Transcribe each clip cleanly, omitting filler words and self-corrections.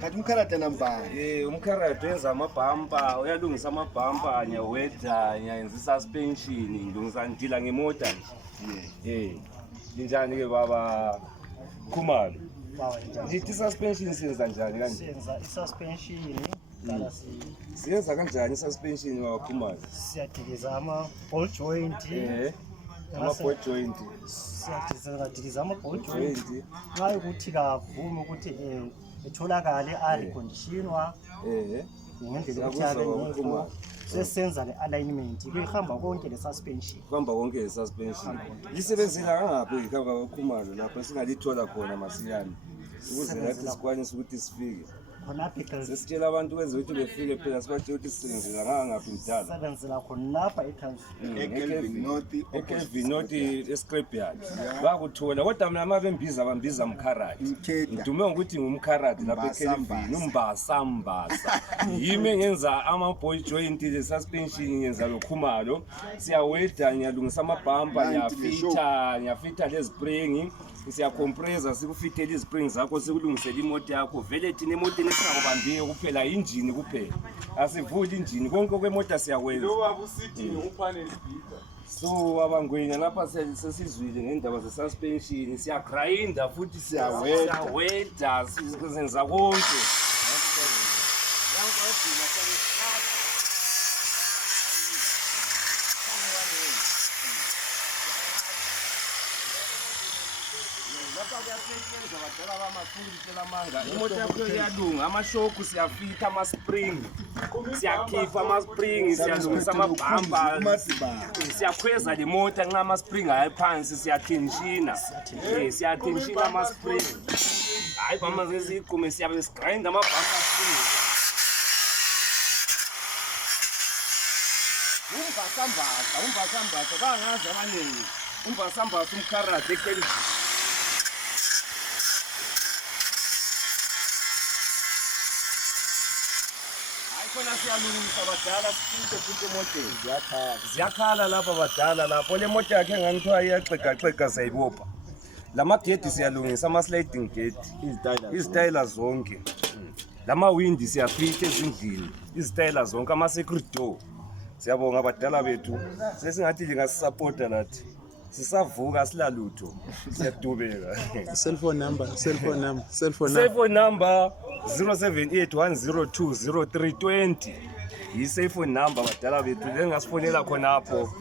Kathi Mkharathi nambani? Umkharathi wenza amabhampa, uyalungisa amabhampa, Welder, ngiyenza suspension, ngilungisa ngidila ngemota nje. Njani ke baba Khumalo? Ngithi suspension senza njani kanje? Senza isuspension Siyenza kanjani isuspension baba Khumalo? siyadiliza ama-ball joint Ama-ball joint. siyadiliza ama-ball joint nxa ukuthi kavumi ukuthi etholakale areconditionwa ngendlela ukuthi abe sesenza le-alignment kuhamba konke le-suspension. Kuhamba konke le-suspension. Lisebenzela kangaphi baba Khumalo lapho esingalithola khona masiyani ukuze lathi sikwanise ukuthi sifike? Sesitshela abantu kwenze ukuthi befike phela sibatshela ukuthi sisebenzela ngangaphi mdala. Sisebenzela khonapha eKalvin not escrapyard. Bakuthola kodwa mina mabembiza bambiza Mkharathi. Ngidume ukuthi ngumkharathi lapha eKalvin umbasa. Yimi ngenza ama-ball joint le-suspension ngenza lo Khumalo. Siyawelda ngiyalungisa amabhampa ngiyafitha le-spring. Siyacompressa sikufithela izipring zakho sikulungisela imoto yakho vele thina emotweni esingakubambiye kuphela injini kuphela asivuli injini konke kwemota siyakwenza so abangwenya lapha sesizwile ngendaba ze-suspension siyagrinda futhi siyawelda sizenza konke lapha kuyasetyenzwa badala bamafunisela manga imoto yakho iyalunga amashoku siyafitha ama-spring siyakhipha ama-spring siyalungisa amabhamba siyakhweza le mota nxa ama-spring hayi phansi siyathenshina ama-spring hayi bhamba zezigume siyabe sigrinda amabhamba spring umbasambasa bangazi abaningi umbasambasa Mkharathi eKalvin. Khona siyalungisa badala sipinte emoteni ziyakhala lapha badala lapho le moto yakhe ngangithiwa iyaxegaxega sayibopha lamagedi siyalungisa ama-sliding gate izitayela zonke lamawindi siyafitha ezindlini izitayela zonke ama-secret door. Siyabonga badala bethu sesingathi lingasisapota lathi sisavuka silalutho siyadubeka. Cellphone number 07810200320 yi-cellphone number badala bethu lengasifonela khonapho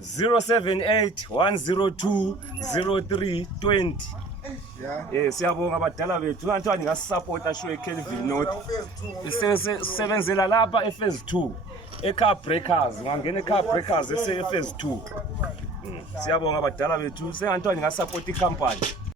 07810200320. Siyabonga badala bethu ngathiwa ningasisapota sho eKalvin North sisebenzela lapha ephase 2 ecar breakers ngangena ecar breakers ephase 2. Siyabonga badala bethu sengathiwa ningasapota icompany.